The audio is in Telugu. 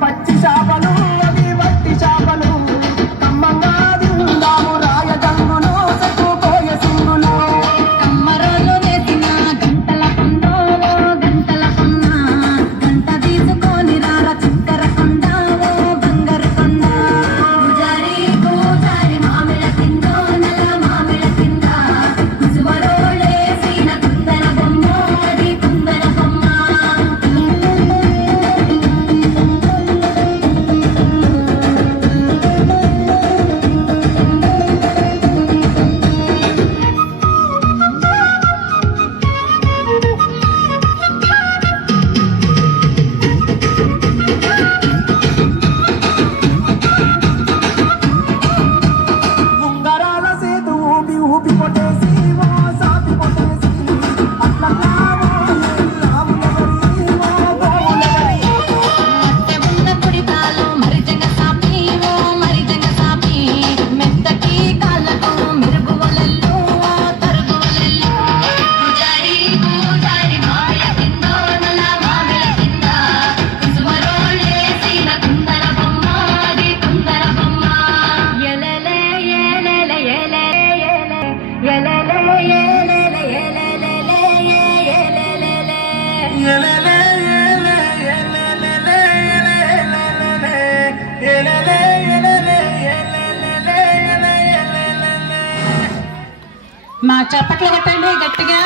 పచ్చి చేపలు అవి వట్టి చేపలు కమ్మంగా తిందాము రాయ గంగులు చెక్కుకోయ సింగులు కమ్మరోలు వేసిన గంటల కొండో గంటల కొన్న గంట తీసుకొని రార చక్కెర కొండ బంగారు కొండ పూజారి పూజారి మామిళ్ళ కిందో నల్ల మామిళ్ళ కింద కుసువరోలేసిన కుందన బొమ్మ అది కుందన బొమ్మ ఉంగరాల సేతు ఊపి ఊపి కొట్టేసి ఓ సాపి కొట్టేసి అట్లా రాములెవరి ఓ గోవులెవరి మట్టె ఉన్న కుడికాలు మరిజంగ సాపి ఓ మరిజంగ సాపి మెత్తకి కాళ్ళకు మిరుగు వలెల్లు తరుగు వలెల్లు పూజారి పూజారి మామిళ్ళ కిందో నల్ల మామిళ్ళ కింద కుసుమరోలేసిన కుందన బొమ్మ అది కుందన బొమ్మ ఎలెలే ఎలెలే ఎలెలే ఎలెలే ఎలెలే ఎలెలే మా చప్పట్లు కొట్టండి గట్టిగా.